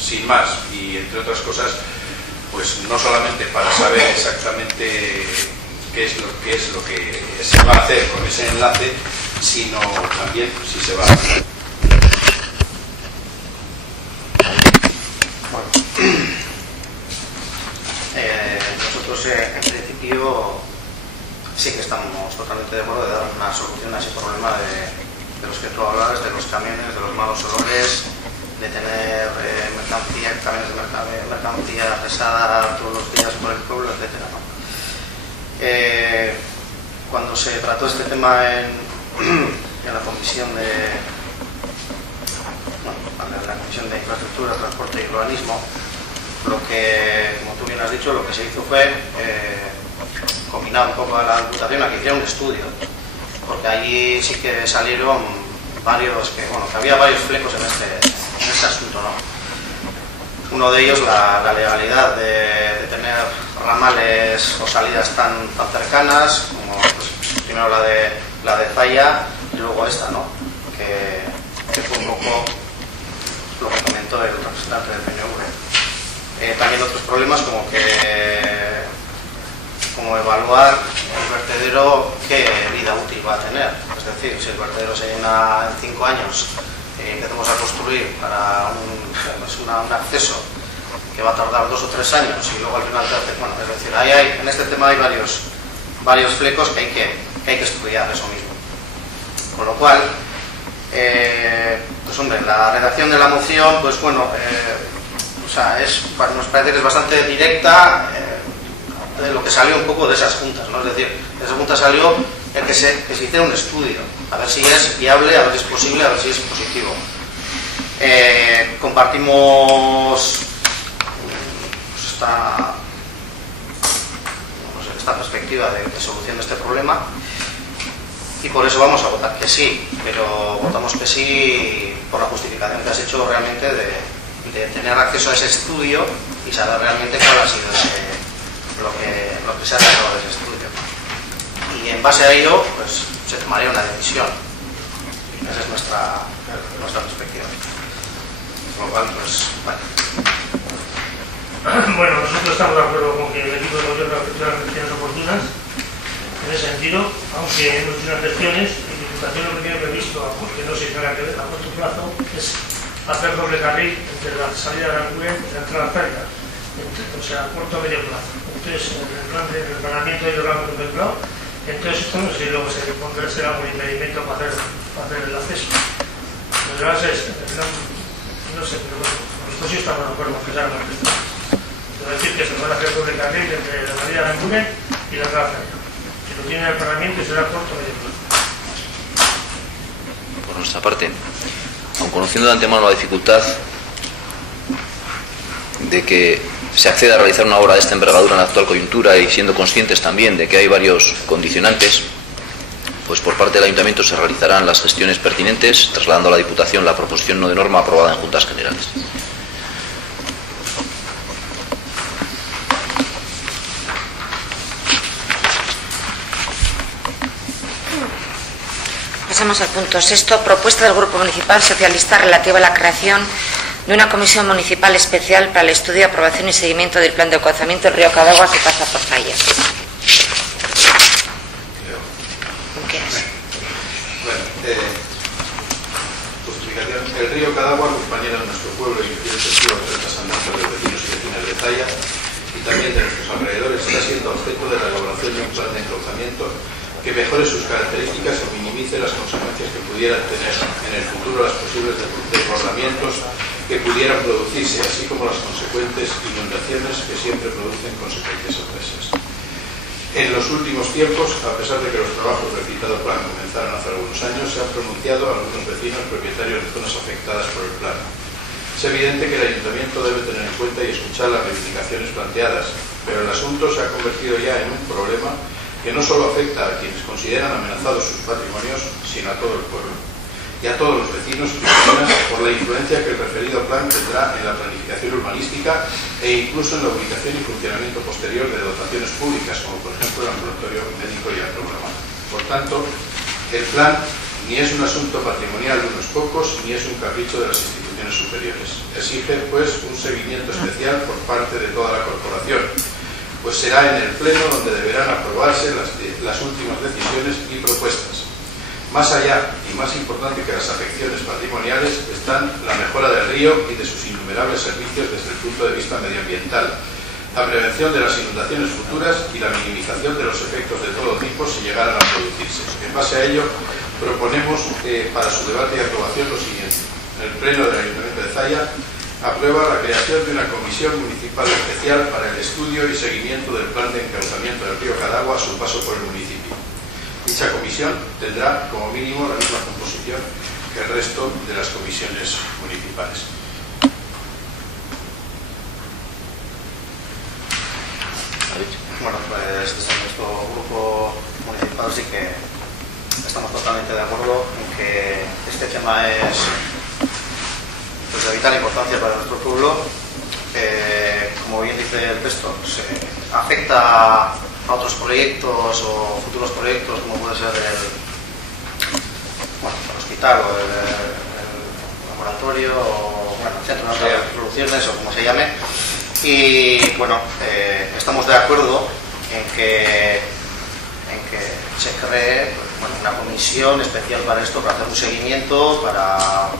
sin más, y entre otras cosas, pues no solamente para saber exactamente qué es lo que se va a hacer con ese enlace, sino también si se va a hacer. Nosotros en principio sí que estamos totalmente de acuerdo de dar una solución a ese problema de los que tú hablabas, de los camiones, de los malos olores, de tener camiones de mercancía pesada todos los días por el pueblo, etcétera, ¿no? Cuando se trató este tema en la comisión de infraestructura, transporte y urbanismo, lo que, como tú bien has dicho, lo que se hizo fue combinar un poco a la Diputación a que hiciera un estudio, porque allí sí que salieron varios, que había varios flecos en este asunto, ¿no? Uno de ellos la legalidad de tener ramales o salidas tan cercanas, como pues, primero la de Zaya y luego esta, ¿no? Que fue un poco lo que comentó el representante del PNV. También otros problemas como evaluar el vertedero qué vida útil va a tener. Es decir, si el vertedero se llena en 5 años y empezamos a construir para un acceso que va a tardar 2 o 3 años y luego al final es decir, en este tema hay varios flecos que hay que estudiar eso mismo. Con lo cual, pues hombre, la redacción de la moción, pues bueno, nos parece que es bastante directa de lo que salió un poco de esas juntas, ¿no? Es decir, de esa junta salió el que se hiciera un estudio, a ver si es viable, a ver si es posible, a ver si es positivo. Compartimos esta perspectiva de solución de este problema y por eso vamos a votar que sí, pero votamos que sí por la justificación que has hecho realmente de tener acceso a ese estudio y saber realmente cuál ha sido lo que se ha sacado de ese estudio. Y en base a ello, pues se tomaría una decisión. Esa es nuestra perspectiva. Con lo cual, pues, vale. Bueno, nosotros estamos de acuerdo con que el equipo de gobierno efectúe las gestiones oportunas en ese sentido, aunque hemos hecho unas gestiones, la Diputación lo que tiene previsto, porque no se tendrá que ver a corto plazo, es hacer doble carril entre la salida de Aranjuez y la entrada a Zaya, o sea, a corto o medio plazo. Entonces, en el planeamiento ellos lo han contemplado, entonces esto no sé si luego se pondrá algún impedimento para hacer el acceso. Lo demás es, no sé, pero bueno, nosotros sí estamos de acuerdo con que se haga la gestión. Es decir, que se puede hacer doble carril entre la salida de Aranjuez y la entrada a Zaya. Si lo tiene en el planeamiento será a corto o medio plazo. Por nuestra parte, aun conociendo de antemano la dificultad de que se acceda a realizar una obra de esta envergadura en la actual coyuntura y siendo conscientes también de que hay varios condicionantes, pues por parte del Ayuntamiento se realizarán las gestiones pertinentes, trasladando a la Diputación la proposición no de norma aprobada en Juntas Generales. Pasamos al punto 6, propuesta del Grupo Municipal Socialista relativa a la creación de una comisión municipal especial para el estudio, aprobación y seguimiento del plan de acuazamiento del río Cadagua que pasa por Zaya. ¿Qué es? Bueno, justificación. El río Cadagua, compañero de nuestro pueblo y que tiene sentido ofertas andanzas de vecinos y vecinas de Zaya y también de nuestros alrededores, está siendo objeto de la elaboración de un plan de encauzamiento que mejore sus características o minimice las consecuencias que pudieran tener en el futuro las posibles desbordamientos que pudieran producirse, así como las consecuentes inundaciones que siempre producen consecuencias adversas. En los últimos tiempos, a pesar de que los trabajos del citado plan comenzaron hace algunos años, se han pronunciado algunos vecinos propietarios de zonas afectadas por el plan. Es evidente que el Ayuntamiento debe tener en cuenta y escuchar las reivindicaciones planteadas, pero el asunto se ha convertido ya en un problema que no solo afecta a quienes consideran amenazados sus patrimonios, sino a todo el pueblo y a todos los vecinos y vecinas por la influencia que el referido plan tendrá en la planificación urbanística e incluso en la ubicación y funcionamiento posterior de dotaciones públicas, como por ejemplo el ambulatorio médico y el programa. Por tanto, el plan ni es un asunto patrimonial de unos pocos, ni es un capricho de las instituciones instituciones superiores. Exige, pues, un seguimiento especial por parte de toda la corporación, pues será en el Pleno donde deberán aprobarse las últimas decisiones y propuestas. Más allá y más importante que las afecciones patrimoniales están la mejora del río y de sus innumerables servicios desde el punto de vista medioambiental, la prevención de las inundaciones futuras y la minimización de los efectos de todo tipo si llegaran a producirse. En base a ello, proponemos para su debate y aprobación lo siguiente. El Pleno del Ayuntamiento de Zalla aprueba la creación de una comisión municipal especial para el estudio y seguimiento del plan de encauzamiento del río Cadagua a su paso por el municipio. Dicha comisión tendrá como mínimo la misma composición que el resto de las comisiones municipales. Bueno, pues desde nuestro grupo municipal sí que estamos totalmente de acuerdo en que este tema es pues de vital importancia para nuestro pueblo. Como bien dice el texto, se afecta a otros proyectos o futuros proyectos, como puede ser el hospital o el laboratorio o el centro de producciones o como se llame. Y bueno, estamos de acuerdo en que se cree una comisión especial para esto, para hacer un seguimiento, para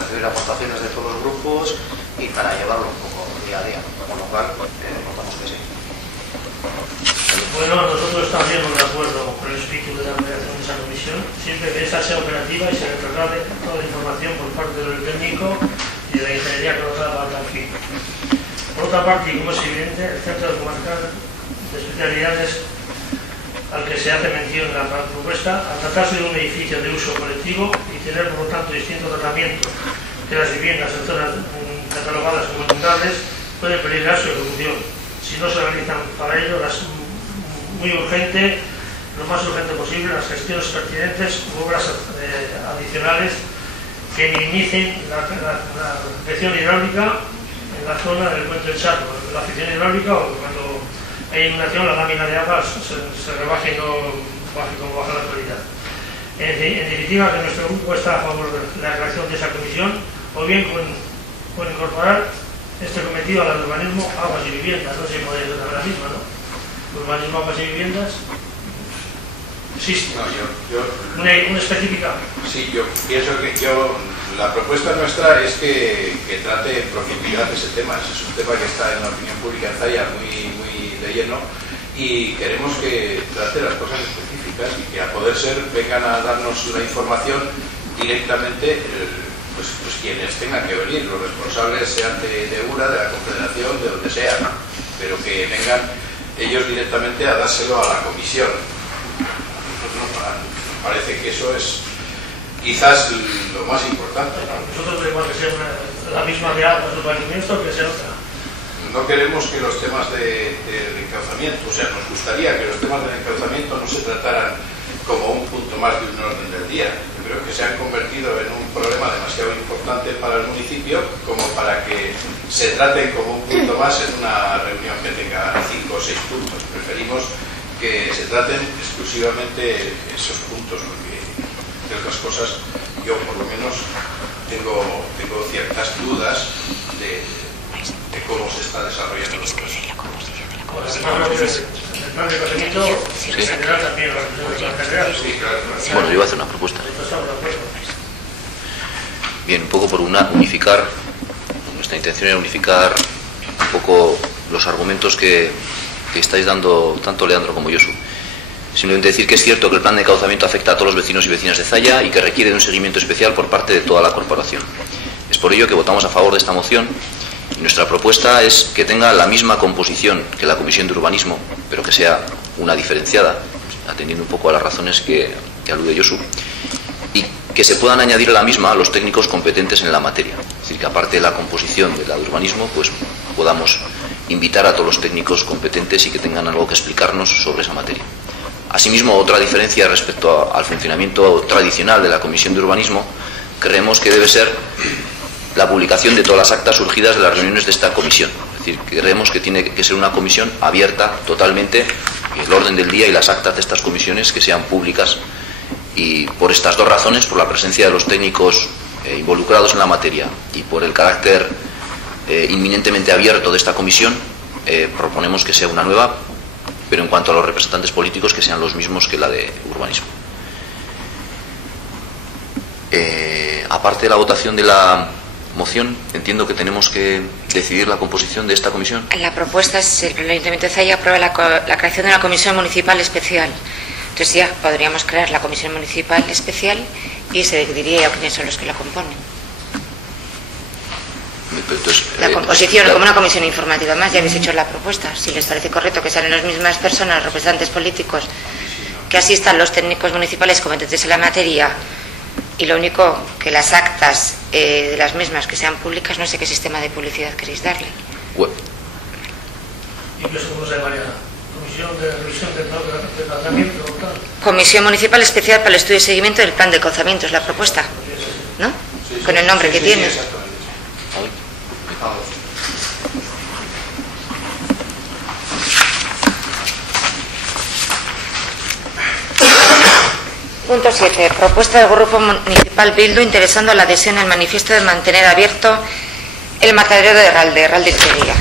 recibir aportaciones de todos los grupos y para llevarlo un poco día a día, con lo cual votamos que sí. Bueno, nosotros también estamos de acuerdo con el espíritu de la creación de esa comisión, siempre que esta sea operativa y se traslade toda la información por parte del técnico y de la ingeniería colocada para el fin. Por otra parte, y como es evidente, el Centro Comarcal de Especialidades al que se hace mención en la propuesta, al tratarse de un edificio de uso colectivo y tener por lo tanto distinto tratamiento que las viviendas en zonas catalogadas como inundables, puede peligrar su ejecución si no se realizan para ello muy urgente, lo más urgente posible, las gestiones pertinentes u obras adicionales que minimicen la afección hidráulica en la zona del puente del Chato, la afección hidráulica o cuando hay inundación la lámina de agua se rebaje y no baje como baja la actualidad. En definitiva, que nuestro grupo está a favor de la creación de esa comisión, o bien con incorporar este cometido al urbanismo, aguas y viviendas, no sé si podéis dar la misma, ¿no? Urbanismo, aguas y viviendas, existe. No, ¿Una específica? Sí, yo pienso que la propuesta nuestra es que trate en profundidad ese tema. Ese es un tema que está en la opinión pública en Zalla muy de lleno y queremos que trate las cosas específicas y que a poder ser vengan a darnos la información directamente pues quienes tengan que venir, los responsables sean de URA, de la Confederación, de donde sea, pero que vengan ellos directamente a dárselo a la comisión. Parece que eso es quizás lo más importante, ¿no? Nosotros queremos que sea la misma de aguas, urbanismo, que sea otra. No queremos que los temas de encauzamiento, o sea, nos gustaría que los temas de encauzamiento no se trataran como un punto más de un orden del día. Yo creo que se han convertido en un problema demasiado importante para el municipio como para que se traten como un punto más en una reunión que tenga 5 o 6 puntos. Preferimos que se traten exclusivamente esos puntos, porque de otras cosas yo por lo menos tengo ciertas dudas de cómo se está desarrollando los procesos. El plan de crecimiento general también, el plan general. Sí, claro. Bueno, yo iba a hacer una propuesta. Bien, un poco por unificar, nuestra intención era unificar un poco los argumentos que estáis dando tanto Leandro como Josu. Simplemente decir que es cierto que el plan de encauzamiento afecta a todos los vecinos y vecinas de Zalla y que requiere de un seguimiento especial por parte de toda la corporación. Es por ello que votamos a favor de esta moción y nuestra propuesta es que tenga la misma composición que la Comisión de Urbanismo, pero que sea una diferenciada, atendiendo un poco a las razones que alude Josu, y que se puedan añadir a la misma a los técnicos competentes en la materia. Es decir, que aparte de la composición de la de urbanismo, pues podamos invitar a todos los técnicos competentes y que tengan algo que explicarnos sobre esa materia. Asimismo, otra diferencia respecto al funcionamiento tradicional de la Comisión de Urbanismo, creemos que debe ser la publicación de todas las actas surgidas de las reuniones de esta comisión. Es decir, creemos que tiene que ser una comisión abierta totalmente, y el orden del día y las actas de estas comisiones que sean públicas. Y por estas dos razones, por la presencia de los técnicos involucrados en la materia y por el carácter inminentemente abierto de esta comisión, proponemos que sea una nueva, pero en cuanto a los representantes políticos, que sean los mismos que la de urbanismo. Aparte de la votación de la moción, entiendo que tenemos que decidir la composición de esta comisión. La propuesta es el Ayuntamiento de Zalla aprueba la creación de una comisión municipal especial. Entonces ya podríamos crear la comisión municipal especial y se decidiría quiénes son los que la componen. Entonces, La composición como una comisión informativa más, ya habéis hecho la propuesta. Si les parece correcto que sean las mismas personas, los representantes políticos, que asistan los técnicos municipales competentes en la materia, y lo único que las actas de las mismas que sean públicas, no sé qué sistema de publicidad queréis darle. ¿Y qué es como se llamaría? ¿Comisión de revisión de tratamiento o tal? Comisión Municipal Especial para el Estudio y Seguimiento del Plan de Encauzamiento es la propuesta, ¿no? Sí, Con el nombre que tiene. exactamente. Punto 7. Propuesta del Grupo Municipal Bildu interesando la adhesión al manifiesto de mantener abierto el matadero de Herralde Izquierda.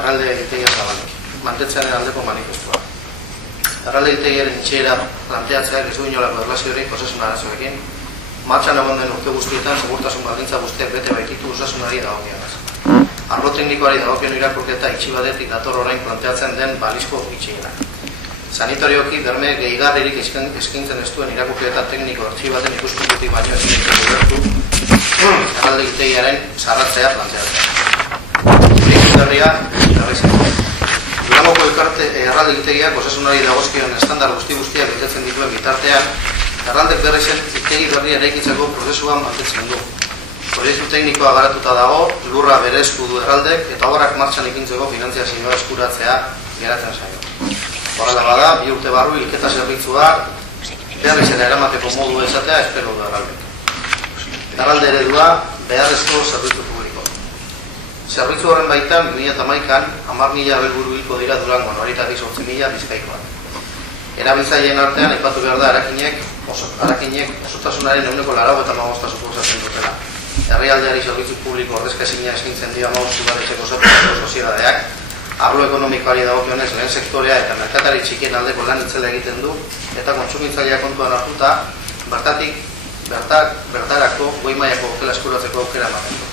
Herralde Itegia Zabalek, mantetzearen aldeko manifestua. Herralde Itegiaren itxiera planteatzeak ez du inolako erlaziorik osasun arazoekin, martxan egon den urte guztietan segurtasun baldintza guztiak bete baititu osasunari dagokionez. Arlo teknikoari dagokion irakurketa itxibadetik dator orain planteatzen den balizko itxiera. Sanitarioki berme gehigarririk eskaintzen ez duen irakurketa tekniko artxibaten ikuspuntutik baino ezin ulertu Herralde Itegiaren zarratzea planteatzen. Durangoko elkarte Herralde Itegiak osasunari dagozkion estandar guztiak betetzen dituen bitartean, Herraldek berrizen itegi berria eraikitzeko prozesuan mantentzen du. Proiektu teknikoa garatuta dago, lurra bere esku du Herraldek eta obrak martxan ipintzeko finantzazioa eskuratzea geratzen zaio. Horrela bada, 2 urte barru hilketa zerbitzua berrizera eramateko modu esatea espero du Herraldek. Herralde eredua beharrezko zerbitzu publiko. Zerbitzu horren baitan, 2008an, 10.000 helburu hilko dira Durangon, horietatik 8.000 Bizkaikoak. Erabiltzaileen artean, aipatu behar da, arakinek osotasunaren 80% suposatzen dutela. Herrialdeari zerbitzu publiko ordezkazina eskaintzen dira 15 udaletxeko sozietateak, arlo ekonomikoari dagokionez lehen sektorea eta merkatari txikien aldeko lan itzela egiten du, eta kontsumitzailea kontuan hartuta, bertarako goi mailako okela eskuratzeko aukera ematen du.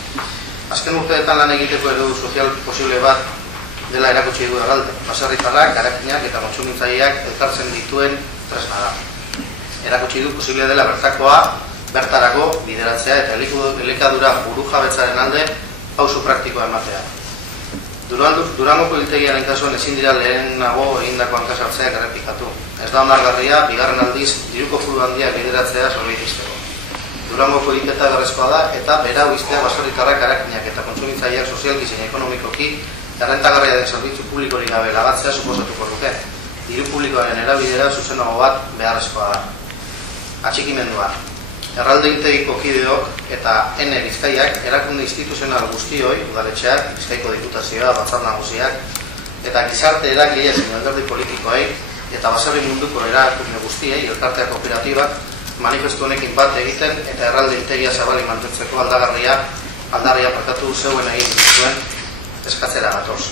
Azken urteetan lan egiteko eredu sozial posible bat dela erakutsi du Herralde. Baserritarrak, arakinak eta kontsumitzaileak elkartzen dituen tresna da. Erakutsi du posible dela bertarako bideratzea eta elikadura burujabetzaren alde pausu praktikoa ematea. Durangoko Iltegiaren kasuan ezin dira lehenago egindako hankasartzeak errepikatu. Ez da onargarria, bigarren aldiz, diru kopuru handiak bideratzea zorbeitizteko. Durangoko hilketa garrezkoa da eta berau iztea baserritarrak, arakinak eta kontsumitzaileak sozialki zein ekonomikoki errentagarria den zerbitzu publikorik gabe lagatzea suposatuko luke. Diru publikoaren erabidera zuzenago bat beharrezkoa da. Atxikimendua. Herralde Itegiko kideok eta N Bizkaiak erakunde instituzional guztioi, udaletxeak, Bizkaiko Diputazioa, Batzar Nagusiak eta gizarte eragilea zein alderdi politikoei eta baserri munduko erakunde guztiei, elkarteak kooperatibak, manifestu honekin bat egiten eta Herralde Itegia zabalik mantentzeko aldarria partatu zeuen egin zuen eskatzera gatoz.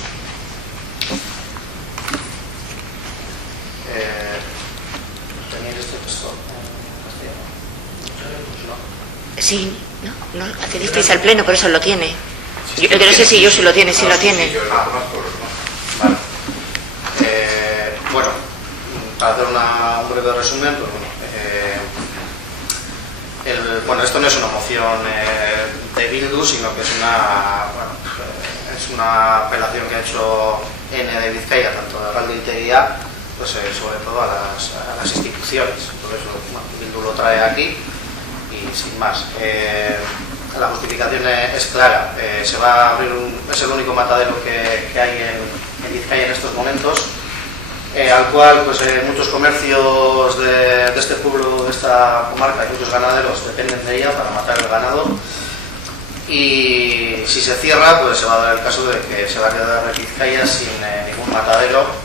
¿Tenéis este texto en castellano? Sí, no, accedisteis al pleno, por eso lo tiene. Yo no sé si yo sí lo tiene, sí lo tiene. Vale. Bueno, para hacer un breve resumen, pues bueno, esto no es una moción de Bildu, sino que es una apelación que ha hecho N de Vizcaya, tanto de Herralde Itegia, pues sobre todo a las instituciones. Por eso Bildu lo trae aquí y sin más. La justificación es clara. Se va a abrir es el único matadero que hay en Vizcaya en estos momentos, al cual pues, muchos comercios de este pueblo, de esta comarca y muchos ganaderos dependen de ella para matar el ganado. y si se cierra, pues se va a dar el caso de que se va a quedar Vizcaya sin ningún matadero